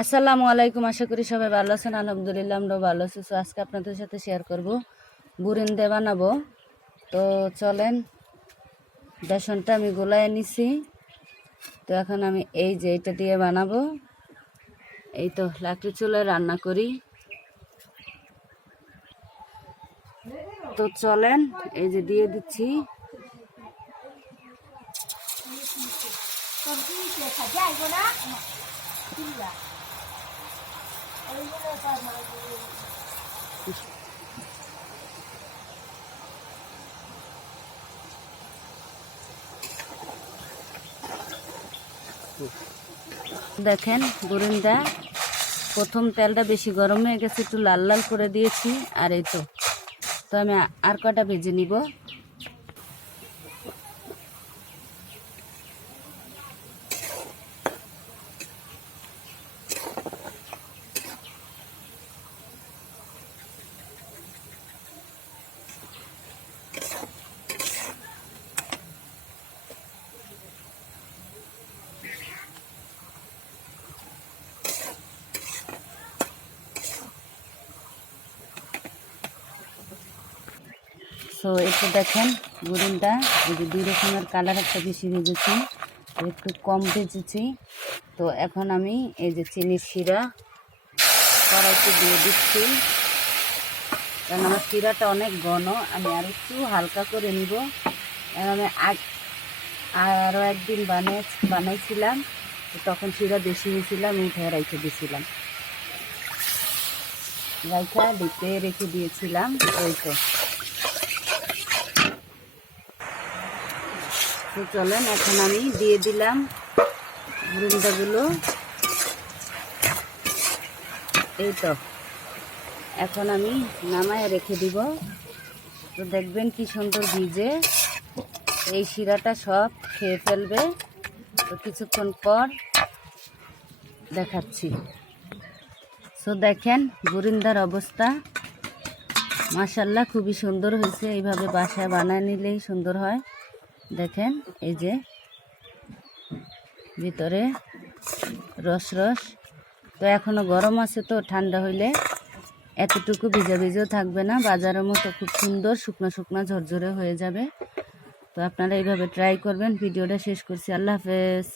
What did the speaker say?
আসসালামু আলাইকুম। আশা করি সবাই ভালো আছেন। আলহামদুলিল্লাহ আমরাও ভালো আছি। তো আজকে আপনাদের সাথে শেয়ার করব বুরিন্দে বানাবো। তো চলেন, বেসনটা আমি গোলায় নিছি। তো এখন আমি এই যে এটা দিয়ে বানাবো। এই তো লাকড়ি চুলায় রান্না করি। তো চলেন, এই যে দিয়ে দিচ্ছি। দেখেন বুরিন্দা, প্রথম তেলটা বেশি গরম হয়ে গেছে, একটু লাল লাল করে দিয়েছি। আর এই তো তো আমি আর কটা ভেজে নিব। সো একটু দেখেন বুরিন্দা, এই যে 2 রকমের কালার, একটা বেশি ভেজেছি, একটু কম ভেজেছি। তো এখন আমি এই যে চিনির শিরা কড়াইতে দিয়ে দিচ্ছি, কারণ আমার শিরাটা অনেক ঘন। আমি আর একটু হালকা করে নিব। আমি আরও একদিন বানাইছিলাম, তখন শিরা বেশি হয়েছিলাম, উঠে রেখে দিয়েছিলাম, ডিপে রেখে দিয়েছিলাম। ওই তো চলেন, এখন আমি দিয়ে দিলাম বুরিন্দাগুলো। এই তো এখন আমি নামায় রেখে দিব। তো দেখবেন কি সুন্দর ভিজে, এই শিরাটা সব খেয়ে ফেলবে। তো কিছুক্ষণ পর দেখাচ্ছি। তো দেখেন বুরিন্দার অবস্থা, মাশাআল্লাহ খুবই সুন্দর হয়েছে। এইভাবে বাসায় বানায় নিলেই সুন্দর হয়। দেখেন এই যে ভিতরে রস রস। তো এখনো গরম আছে, তো ঠান্ডা হইলে এতটুকু ভিজা ভিজেও থাকবে না, বাজারের মতো খুব সুন্দর শুকনো শুকনো ঝরঝরে হয়ে যাবে। তো আপনারা এইভাবে ট্রাই করবেন। ভিডিওটা শেষ করছি। আল্লাহ হাফেজ।